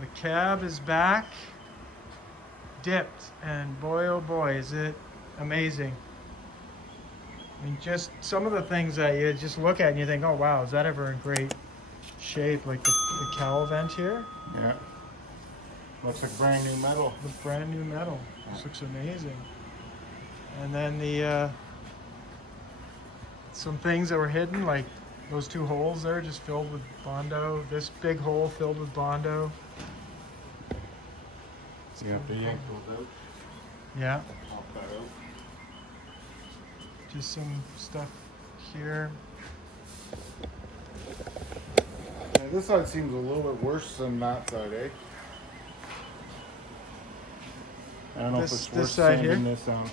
The cab is back, dipped, and boy oh boy is it amazing. I mean, just some of the things that you just look at and you think, oh wow, is that ever in great shape? Like the cowl vent here, Yeah. Looks like brand new metal. the brand new metal. This looks amazing. And then some things that were hidden, like those two holes there, just filled with Bondo. This big hole filled with Bondo. So you have to yank those out. Yeah, Pop that out. just some stuff here. Yeah, this side seems a little bit worse than that side, eh? I don't know This- if it's this worse side sanding here? this down.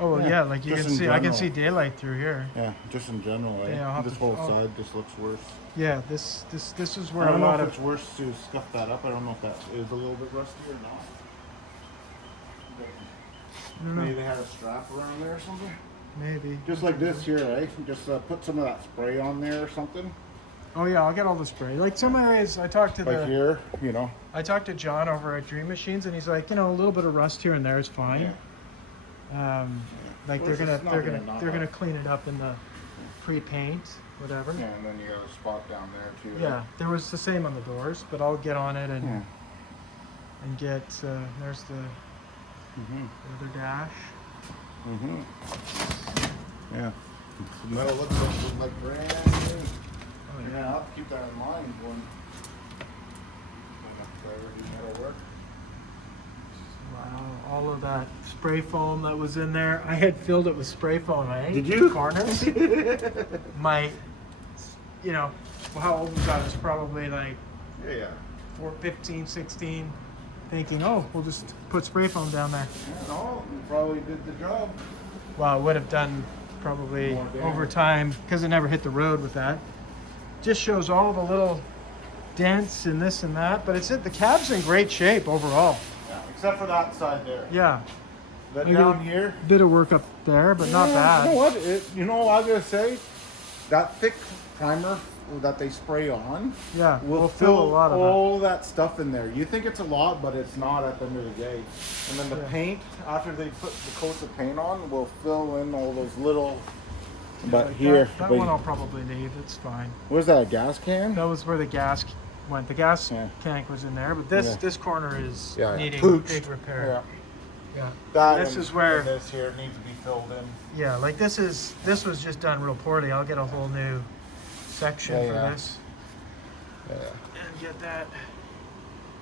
Oh Yeah, yeah, like you just can in see, I can general. see daylight through here. Yeah, just in general, eh? Yeah, I'll have This to- whole I'll- side just looks worse. Yeah, this is I where a don't know lot if of it's worse to scuff that up. I don't know if that is a little bit rusty or not. I don't know, Maybe they had a strap around there or something. maybe. Just like this here, eh? Just put some of that spray on there or something. Oh yeah, I'll get all the spray. Like some areas, I talked to Like here, you know. I talked to John over at Dream Machines, and he's like, a little bit of rust here and there is fine. Like Well, they're it's not gonna knock gonna off. clean it up in the pre-paint, whatever. Yeah, and then you got a spot down there too. Yeah, there was the same on the doors, but I'll get on it and Yeah. and get there's the Mhm. other dash. Mhm. Yeah. The metal looks like brand new. Oh Yeah, I'll have to keep that in mind when I ever do metal work. Wow, all of that spray foam that was in there. I had filled it with spray foam, right? Did you? Corners. My, well, how old was that? It's probably like Yeah. 15, 16, thinking, oh, we'll just put spray foam down there. Yeah, no, you probably did the job. Well, it would have done probably More damage. over time because it never hit the road with that. Just shows all the little dents and this and that, but the cab's in great shape overall. Yeah, except for that side there. Yeah, That I down get- here. bit of work up there, but not Yeah, bad. You know what? I was gonna say that thick primer that they spray on Yeah, will we'll fill a lot of that. all that stuff in there. You think it's a lot, but it's not at the end of the day. And then the Yeah. paint, after they put the coat of paint on, will fill in all those little. But Like here, that but one I'll probably leave. It's fine. was that a gas can? That was where the gas went. The gas Yeah. tank was in there, but this Yeah. this corner is Yeah, yeah. needing Pooched. big repair. Yeah. That This and- is where- and this here needs to be filled in. Yeah, like this was just done real poorly. I'll get a whole new section Yeah, for yeah. this Yeah. and get that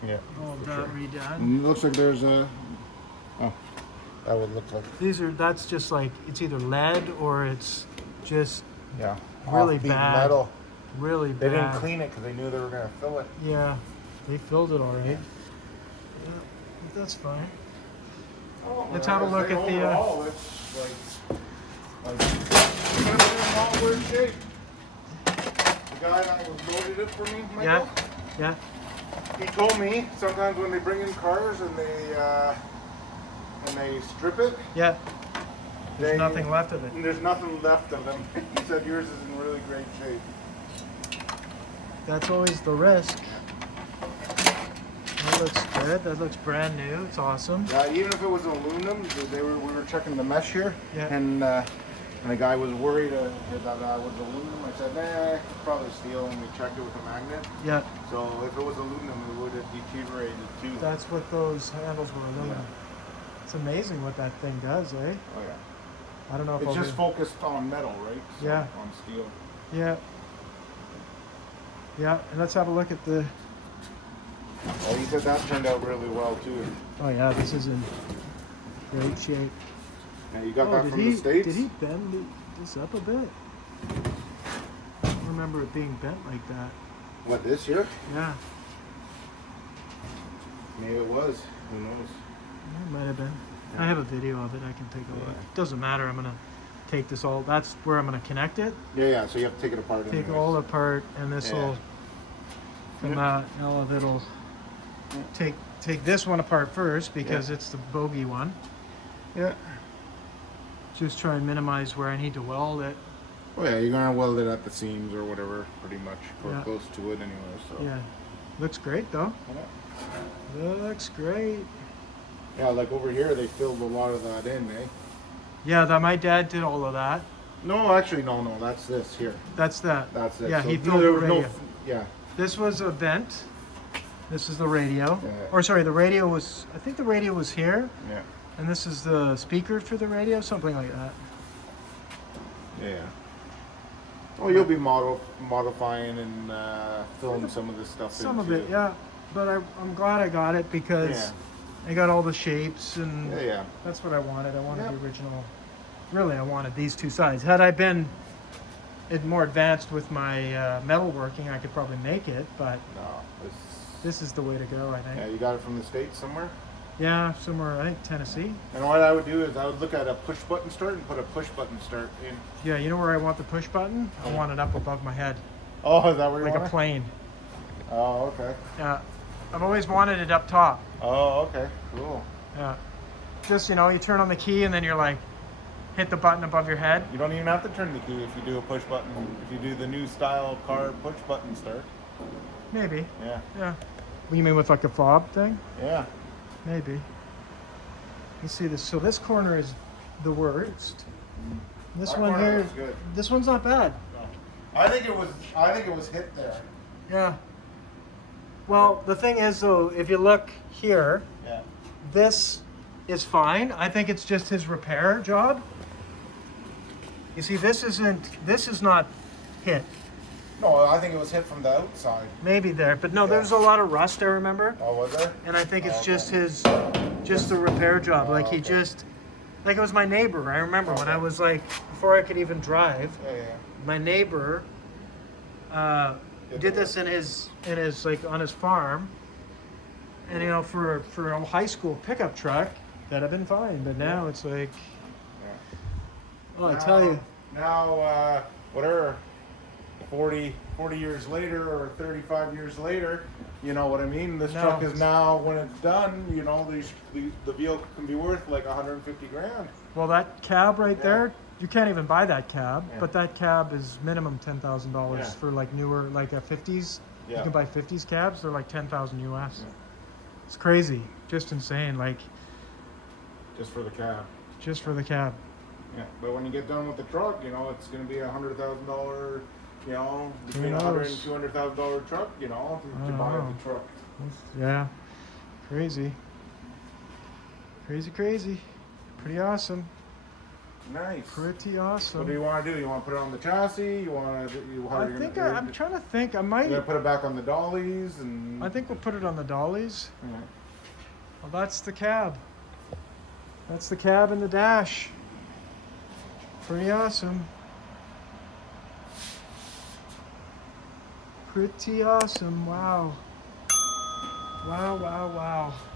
Yeah. all for done, sure. redone. And it looks like there's a. Oh, that would look like. That's just like it's either lead or it's just Yeah. Really Offbeat bad. metal. really They bad. didn't clean it because they knew they were gonna fill it. Yeah, they filled it all right. Yeah, but that's fine. Let's have a look at the, Overall, it's it's gonna be in all weird shape. The guy that was loaded it for me, Michael, Yeah, yeah. he told me sometimes when they bring in cars and they strip it, Yeah. There's They- nothing left of it. there's nothing left of them. He said yours is in really great shape. That's always the risk. That looks good. That looks brand new. It's awesome. Yeah, even if it was aluminum, we were checking the mesh here, Yeah. and the guy was worried that was aluminum. I said, nah, it's probably steel, and we checked it with a magnet. Yeah, So if it was aluminum, it would have deteriorated too. that's what those handles were aluminum. It's amazing what that thing does, eh? Oh yeah. I don't know if It's I'll just be- focused on metal, right? So, Yeah. On steel. Yeah. Yeah, and let's have a look at the. Oh, he said that turned out really well too. Oh yeah, this is in great shape. Yeah, you got Oh, that did from he the States? did he bend this up a bit? I don't remember it being bent like that. What, this year? Yeah, Maybe it was. Who knows? it might have been. I have a video of it. I can take a look. Doesn't matter. I'm gonna take this all. That's where I'm gonna connect it. Yeah, yeah. So you have to take it apart. Take anyways. all apart, and this will come out. All of it'll take this one apart first because it's the bogey one. Yeah. Just try and minimize where I need to weld it. Oh yeah, you're gonna weld it at the seams or whatever, pretty much, or Yeah. close to it anyway. So. Yeah. Looks great though. Yeah. Looks great. Yeah, like over here they filled a lot of that in, eh? Yeah, that my dad did all of that. No, actually, no. That's this here. That's that. That's it. Yeah, So he filled there the was radio. yeah. This was a vent. This is the radio. Yeah. Or sorry, the radio was, I think the radio was here. Yeah. And this is the speaker for the radio, something like that. Yeah. Well, you'll be modifying and filling some of this stuff. Some of into it, yeah. But I'm glad I got it because I got all the shapes and Yeah. that's what I wanted. I wanted Yeah. the original. Really, I wanted these two sides. Had I been more advanced with my metalworking, I could probably make it, but No. this is the way to go, I think. Yeah, you got it from the States somewhere? Yeah, somewhere, I think Tennessee. And what I would do is I would look at a push button start and put a push button start in. Yeah, you know where I want the push button? I want it up above my head, Oh, is that where you like want a it? plane. Oh, okay. Yeah, I've always wanted it up top. Oh, okay. Cool. Yeah, just you turn on the key and then you're like, hit the button above your head. You don't even have to turn the key if you do a push button. If you do the new style car push button start. Maybe. Yeah. Yeah. You mean with like a fob thing? Yeah. Maybe. You see this? So this corner is the worst. This That one corner here, looks good. this one's not bad. I think it was hit there. Yeah. Well, the thing is though, if you look here, Yeah. this is fine. I think it's just his repair job. You see, this is not hit. No, I think it was hit from the outside. Maybe there, but no, Yeah. there's a lot of rust, I remember. Oh, was there? And I think it's Oh, just okay. just the repair job. Oh, Like he okay. just, like it was my neighbor. I remember when Okay. I was like, before I could even drive, Yeah. my neighbor did this in his like on his farm, and for a high school pickup truck that'd have been fine, but now it's like, oh, I tell you, Now, whatever, 40 years later or 35 years later, you know what I mean? This No. truck is now, when it's done, the vehicle can be worth like 150 grand. well that cab right Yeah. there, you can't even buy that cab, Yeah. but that cab is minimum $10,000 Yeah. for like newer, like a 50s. You Yeah. can buy 50s cabs, they're like 10,000 US. Yeah. It's crazy, just insane, like Just for the cab. just for the cab. Yeah. But when you get done with the truck, it's going to be $100,000, between Who $100,000 knows? and $200,000 truck, to I buy know. the truck. Yeah, crazy, crazy, pretty awesome, Nice. pretty What do awesome. you want to do? You want to put it on the chassis? You want to? How are I you think gonna, I'm trying to think. I You're might. gonna put it back on the dollies and. I think we'll put it on the dollies. Yeah. Well, that's the cab. That's the cab and the dash. Pretty awesome. Pretty awesome. Wow. Wow.